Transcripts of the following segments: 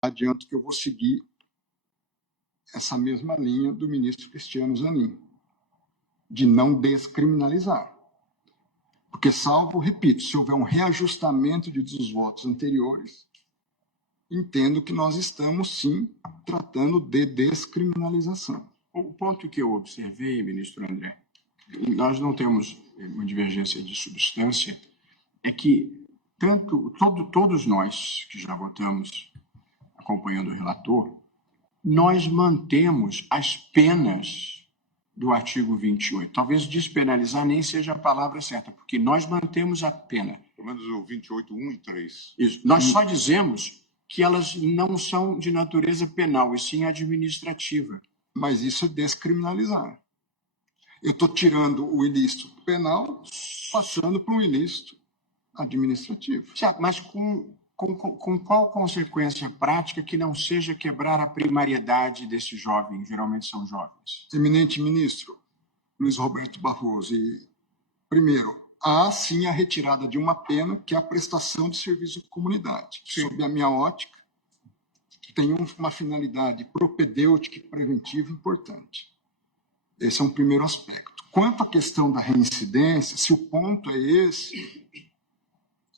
adianto que eu vou seguir essa mesma linha do ministro Cristiano Zanin, de não descriminalizar. Porque, salvo, repito, se houver um reajustamento dos votos anteriores, entendo que nós estamos, sim, tratando de descriminalização. O ponto que eu observei, ministro André, nós não temos uma divergência de substância, é que todos nós que já votamos acompanhando o relator, nós mantemos as penas do artigo 28. Talvez despenalizar nem seja a palavra certa, porque nós mantemos a pena. Pelo menos o 28, 1 e 3. Isso. Nós só dizemos que elas não são de natureza penal, e sim administrativa. Mas isso é descriminalizar. Eu estou tirando o ilícito penal, passando para um ilícito administrativo. Certo, mas com qual consequência prática que não seja quebrar a primariedade desses jovens, geralmente são jovens? Eminente ministro Luiz Roberto Barroso, primeiro, há sim a retirada de uma pena, que é a prestação de serviço à comunidade. Sim. Sob a minha ótica, tem uma finalidade propedêutica e preventiva importante. Esse é um primeiro aspecto. Quanto à questão da reincidência, se o ponto é esse,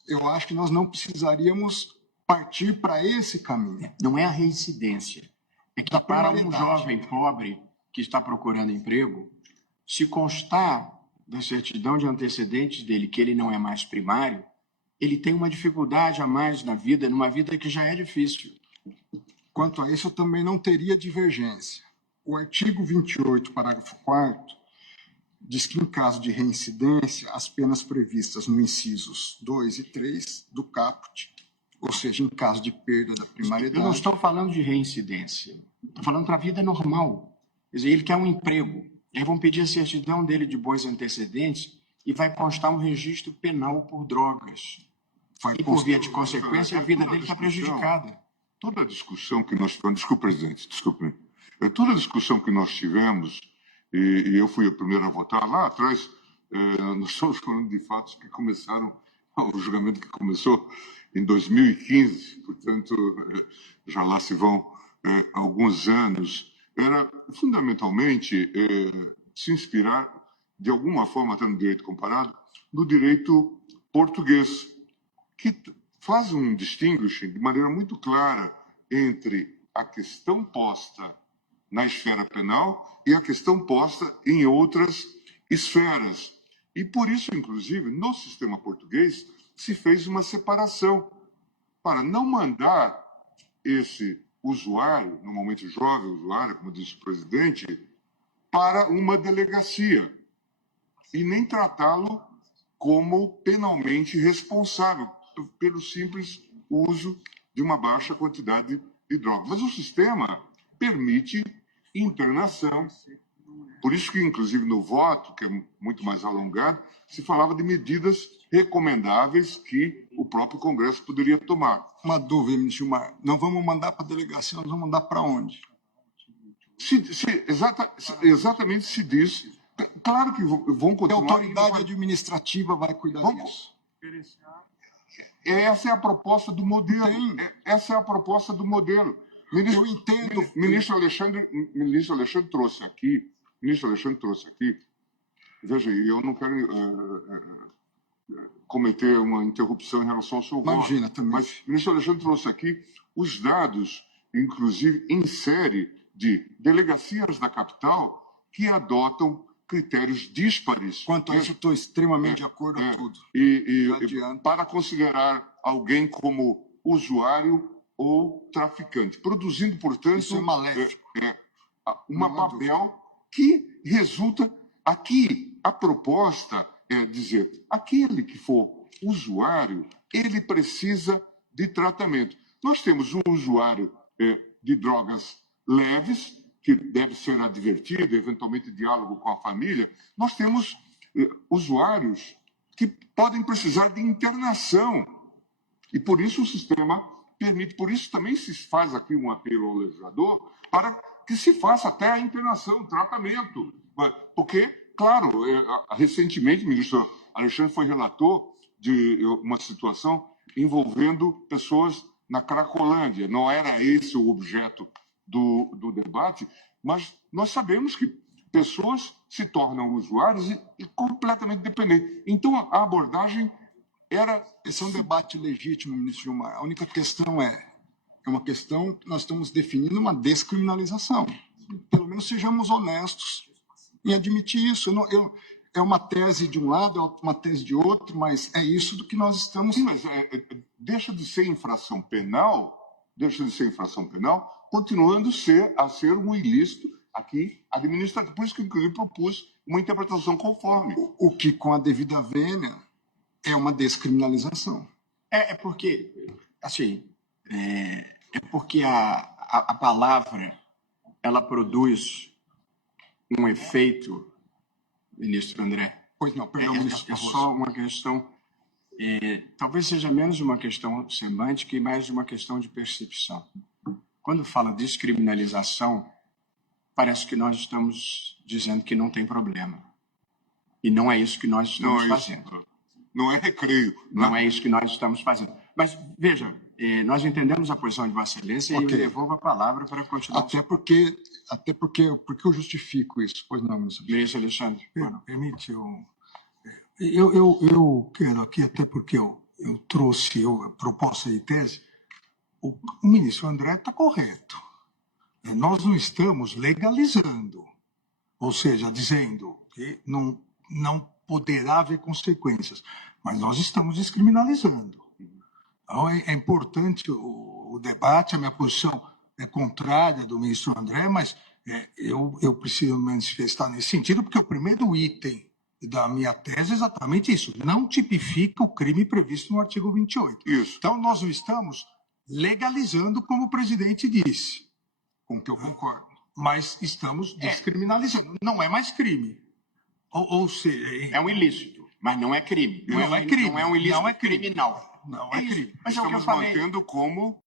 eu acho que nós não precisaríamos partir para esse caminho. Não é a reincidência. É que para um jovem pobre que está procurando emprego, se constar da certidão de antecedentes dele que ele não é mais primário, ele tem uma dificuldade a mais na vida, numa vida que já é difícil. Quanto a isso, eu também não teria divergência. O artigo 28, parágrafo 4º, diz que, em caso de reincidência, as penas previstas no incisos 2 e 3 do caput, ou seja, em caso de perda da primariedade... Eu não estou falando de reincidência. Estou falando para a vida normal. Quer dizer, ele quer um emprego. Eles vão pedir a certidão dele de bons antecedentes e vai constar um registro penal por drogas. E, por via de consequência, a vida dele está prejudicada. Toda a discussão que nós tivemos... Desculpe, presidente, desculpe. Toda a discussão que nós tivemos, e eu fui o primeiro a votar lá atrás, nós estamos falando de fatos que começaram, o julgamento que começou em 2015, portanto, já lá se vão alguns anos, era fundamentalmente se inspirar, de alguma forma, até no direito comparado, no direito português, que faz um distinguish de maneira muito clara entre a questão posta na esfera penal e a questão posta em outras esferas. E por isso, inclusive, no sistema português, se fez uma separação para não mandar esse usuário, normalmente jovem usuário, como disse o presidente, para uma delegacia e nem tratá-lo como penalmente responsável pelo simples uso de uma baixa quantidade de drogas. Mas o sistema permite internação. Por isso que, inclusive, no voto, que é muito mais alongado, se falava de medidas recomendáveis que o próprio Congresso poderia tomar. Uma dúvida, ministro Gilmar. Não vamos mandar para a delegacia, nós vamos mandar para onde? Exatamente se diz. Claro que vão continuar... A autoridade administrativa vai cuidar disso. Essa é a proposta do modelo. Essa é a proposta do modelo. Eu entendo. Ministro Alexandre trouxe aqui. Veja, eu não quero cometer uma interrupção em relação ao seu voto. Imagina, também. Mas o ministro Alexandre trouxe aqui os dados, inclusive em série, de delegacias da capital que adotam critérios díspares. Quanto a isso, eu estou extremamente de acordo com tudo. E para considerar alguém como usuário ou traficante, produzindo, portanto, isso é maléfico. uma Babel que resulta... Aqui, a proposta é dizer, aquele que for usuário, ele precisa de tratamento. Nós temos um usuário de drogas leves, que deve ser advertido, eventualmente diálogo com a família. Nós temos usuários que podem precisar de internação. E por isso o sistema permite, por isso também se faz aqui um apelo ao legislador para que se faça até a internação, tratamento. Porque, claro, recentemente o ministro Alexandre foi relator de uma situação envolvendo pessoas na Cracolândia. Não era esse o objeto do debate, mas nós sabemos que pessoas se tornam usuários e completamente dependentes. Então, a abordagem era... Esse é um debate legítimo, ministro Gilmar. A única questão é uma questão que nós estamos definindo uma descriminalização. Pelo menos sejamos honestos em admitir isso. É uma tese de um lado, é uma tese de outro, mas é isso do que nós estamos... Sim, mas deixa de ser infração penal, continuando a ser um ilícito aqui administrativo. Por isso que, inclusive, propus uma interpretação conforme. O que, com a devida vênia, é uma descriminalização. É porque, assim, porque a palavra, ela produz um efeito, ministro André. Pois não, perdão, ministro. É só uma questão, talvez seja menos uma questão semântica e mais uma questão de percepção. Quando fala descriminalização, parece que nós estamos dizendo que não tem problema. E não é isso que nós estamos fazendo. Não é recreio. Não é isso que nós estamos fazendo. Mas, veja, nós entendemos a posição de Vossa Excelência e eu devolvo a palavra para continuar. Até porque eu justifico isso. Pois não, ministro. Ministro Alexandre. Permite, eu quero aqui, até porque eu trouxe a proposta de tese, o ministro André está correto. Nós não estamos legalizando, ou seja, dizendo que não poderá haver consequências, mas nós estamos descriminalizando. Então, é importante o debate, a minha posição é contrária do ministro André, mas eu preciso manifestar nesse sentido, porque o primeiro item da minha tese é exatamente isso, não tipifica o crime previsto no artigo 28. Isso. Então, nós não estamos legalizando, como o presidente disse, com que eu concordo, mas estamos descriminalizando. Não é mais crime. Ou seja... É um ilícito, mas não é crime. Não é crime. Não é um ilícito Não é crime. criminal. Não é crime. Mas é o que eu Estamos falei. mantendo como